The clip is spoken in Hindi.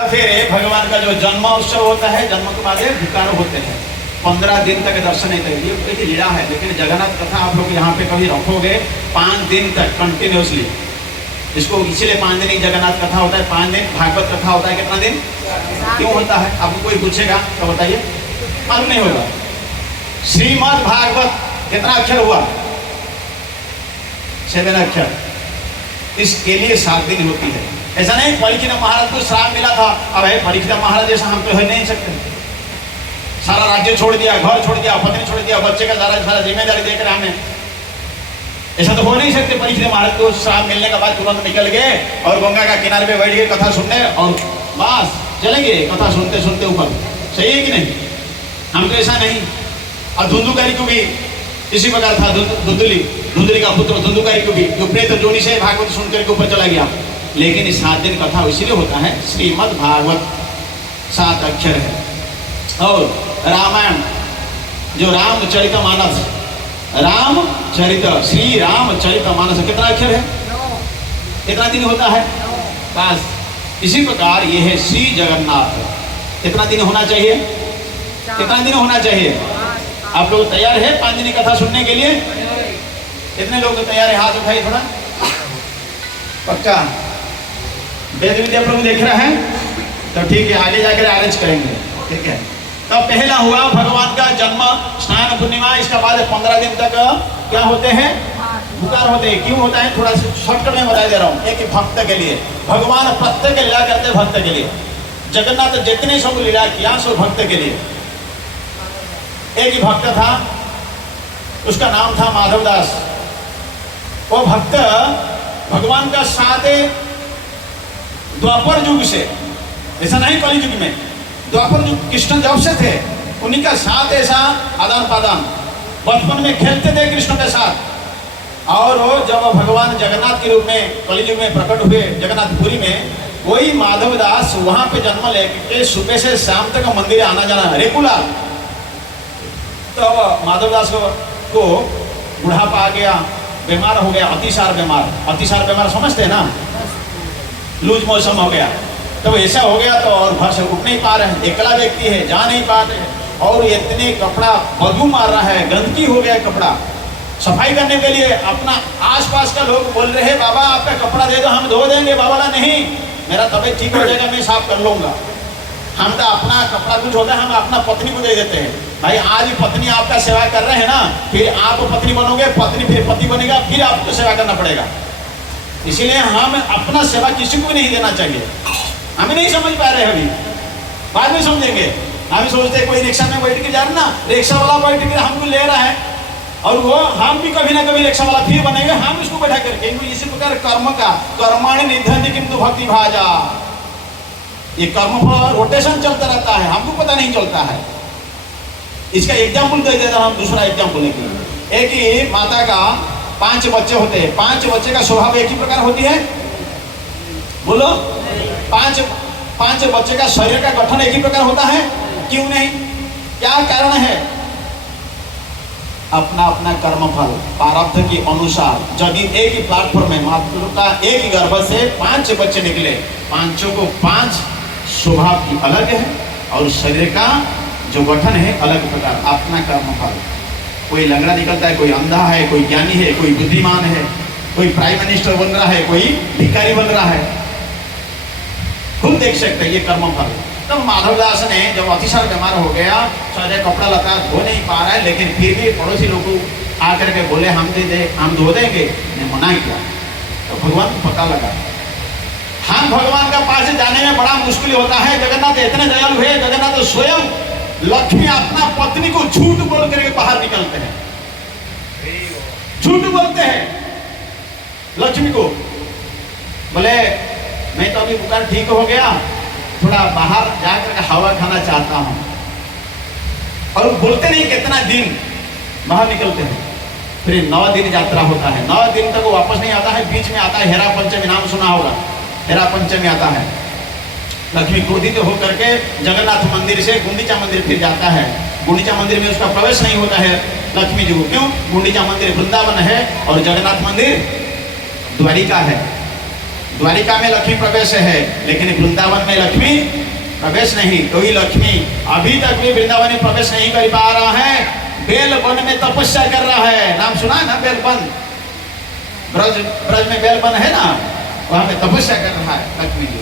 फिर भगवान का जो जन्मोत्सव होता है, जन्म के बाद भिकार होते हैं, 15 दिन तक दर्शन नहीं करेंगे। ये एक लीला है, लेकिन जगन्नाथ कथा आप लोग यहाँ पे कभी रखोगे 5 दिन तक कंटिन्यूसली, इसको इसीलिए 5 दिन ही जगन्नाथ कथा होता है। 5 दिन भागवत कथा होता है, कितना दिन क्यों होता है? आपको कोई पूछेगा तो बताइए, मालूम नहीं होगा। श्रीमद् भागवत कितना अक्षर हुआ? 7 अक्षर। इसके लिए 7 दिन होती है। ऐसा नहीं परीक्षित महाराज को श्राप मिला था, अब है परीक्षित महाराज जैसा हम तो हो नहीं सकते। सारा राज्य छोड़ दिया, घर छोड़ दिया, पत्नी छोड़ दिया, बच्चे का सारा जिम्मेदारी देकर हमें, ऐसा तो हो नहीं सकते। परीक्षित महाराज को श्राप मिलने के बाद तुरंत निकल गए और गंगा का किनारे पे बैठ गए कथा सुनने, और बस चलेंगे कथा सुनते सुनते ऊपर। सही है कि नहीं? हम तो ऐसा नहीं। और धुंधुकारी को भी इसी प्रकार था। धुंधुली का पुत्र धुंधुकारी को भी जो प्रेत जोनी से भागवत सुनकर के ऊपर चला गया। लेकिन इस 7 दिन कथा इसीलिए होता है, श्रीमद् भागवत 7 अक्षर है। और रामायण जो रामचरितमानस, श्री रामचरितमानस कितना अक्षर है? कितना दिन होता है? बस इसी प्रकार ये है श्री जगन्नाथ। कितना दिन होना चाहिए? कितना दिन होना चाहिए? आप लोग तैयार है 5 दिन की कथा सुनने के लिए? कितने लोग तैयार है? हाथ उठाइए थोड़ा। पक्का वेद विद्या प्रभु देख रहे हैं तो ठीक है, आगे जाकर अरेंज करेंगे। ठीक है, तो पहला हुआ भगवान का जन्म, स्नान पूर्णिमा। इसके बाद 15 दिन तक क्या होते हैं? पुकार होते हैं। क्यों होता है? थोड़ा सा शॉर्टकट में बता दे रहा हूँ। एक भक्त के लिए, भगवान प्रत्येक लीला करते भक्त के लिए। जगन्नाथ जितने सब लीला किया सो भक्त के लिए। एक ही भक्त था, उसका नाम था माधवदास। वो भक्त भगवान का साथ द्वापर युग से, ऐसा नहीं कलि युग में, द्वापर युग कृष्ण जब से थे उन्हीं का साथ ऐसा आदान प्रदान। बचपन में खेलते थे कृष्ण के साथ, और वो जब भगवान जगन्नाथ के रूप में कलि युग में प्रकट हुए जगन्नाथपुरी में, वही माधवदास वहां पे जन्म लेके सुबह से शाम तक मंदिर आना जाना रेगुलर। तो माधवदास को बुढ़ापा आ गया, बीमार हो गया, अतिसार बीमार समझते हैं ना, लूज मौसम हो गया। तो ऐसा हो गया तो और घर से उठ नहीं पा रहे हैं, एकला व्यक्ति है, जा नहीं पाते हैं, और इतने कपड़ा बदबू मार रहा है, गंदगी हो गया कपड़ा। सफाई करने के लिए अपना आसपास का लोग बोल रहे हैं, बाबा आपका कपड़ा दे दो, हम धो देंगे। बाबा नहीं, मेरा तबीयत ठीक हो जाएगा, मैं साफ कर लूंगा। हम तो अपना कपड़ा कुछ होता है, हम अपना पत्नी को दे देते हैं। भाई आज पत्नी आपका सेवा कर रहे हैं ना, फिर आप पत्नी बनोगे, पत्नी फिर पति बनेगा, फिर आपको सेवा करना पड़ेगा। इसीलिए हम अपना सेवा किसी को भी नहीं देना चाहिए। हमें नहीं समझ पा रहे अभी, बाद में समझेंगे। हम सोचते कोई रिक्शा में बैठ के जा रहे ना, रिक्शा वाला बैठ के हमको ले रहा है, और वो हम भी कभी ना कभी रिक्शा वाला फिर बनेंगे, हम इसको बैठा करके। इसी प्रकार कर्म का कर्माणि निधन्ति किंतु भक्ति भाजा, ये कर्म पर रोटेशन चलता रहता है, हमको पता नहीं चलता है। इसका एग्जाम्पल दे देता हूं, दूसरा एग्जाम्पल लेके। एक ही माता का 5 बच्चे होते हैं, 5 बच्चे का स्वभाव एक ही प्रकार होती है? बोलो। 5 बच्चे का शरीर का गठन एक ही प्रकार होता है? क्यों नहीं? क्या कारण है? अपना अपना कर्म फल प्रारब्ध के अनुसार। यदि एक ही प्लेटफॉर्म में माता का एक ही गर्भ से 5 बच्चे निकले, 5 को 5 स्वभाव की अलग है, और शरीर का जो गठन है अलग प्रकार, अपना कर्म फल। कोई लंगड़ा निकलता है, कोई अंधा है, कोई ज्ञानी है, कोई बुद्धिमान है, कोई प्राइम मिनिस्टर बन रहा है, कोई भिखारी बन रहा है। खुद देख सकते हैं ये कर्म फल। तब माधवदास ने जब अतिसार बीमार हो गया, सारे कपड़ा लता धो नहीं पा रहा है, लेकिन फिर भी पड़ोसी लोग आकर के बोले हम धो देंगे, ने मना किया। तो भगवान को पता लगा, हम भगवान का पास जाने में बड़ा मुश्किल होता है। जगन्नाथ इतने दयालु है, जगन्नाथ स्वयं लक्ष्मी अपना पत्नी को झूठ बोल करके बाहर निकलते हैं, झूठ बोलते हैं लक्ष्मी को। बोले मैं तो अभी बुखार ठीक हो गया, थोड़ा बाहर जाकर हवा खाना चाहता हूं, और बोलते नहीं कितना दिन बाहर निकलते हैं। फिर 9 दिन यात्रा होता है, 9 दिन तक वो वापस नहीं आता है। बीच में आता है हेरा पंचमी, नाम सुना होगा, हेरा पंचमी आता है। लक्ष्मी क्रोधित होकर के जगन्नाथ मंदिर से गुंडीचा मंदिर फिर जाता है। गुंडीचा मंदिर में उसका प्रवेश नहीं होता है लक्ष्मी जी को। क्यों? गुंडीचा मंदिर वृंदावन है और जगन्नाथ मंदिर द्वारिका है। द्वारिका में लक्ष्मी प्रवेश है, लेकिन वृंदावन में लक्ष्मी प्रवेश नहीं। कोई लक्ष्मी अभी तक भी वृंदावन में प्रवेश नहीं कर पा रहा है, बेल वन में तपस्या कर रहा है। नाम सुना है ना बेल वन? ब्रज में बेल वन है ना, वहां पे तपस्या कर रहा है लक्ष्मी जी।